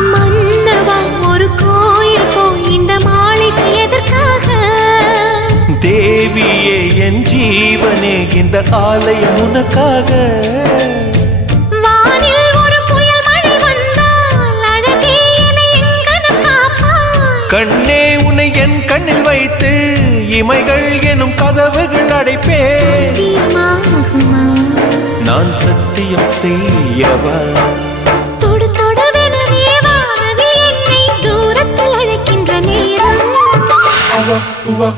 மன்னவா ஒரு கோயில் போய் இந்த மாளிகை எதற்காக? தேவியே என் ஜீவனே இந்த ஆலயம் உனக்காக. வானில் ஒரு புயல் மழை வந்தால் அழகே என்னை எங்கனம் காப்பாய். கண்ணே உன்னை என் கண்ணில் வைத்து இமைகள் எனும் கதவுகள் அடைப்பேன். சத்தியமாகுமா? நான் சத்தியம் செய்யவா? தொடு தொடுவெனவே வானவில் என்னை தூரத்தில் அழைக்கின்ற நேரம். Uva,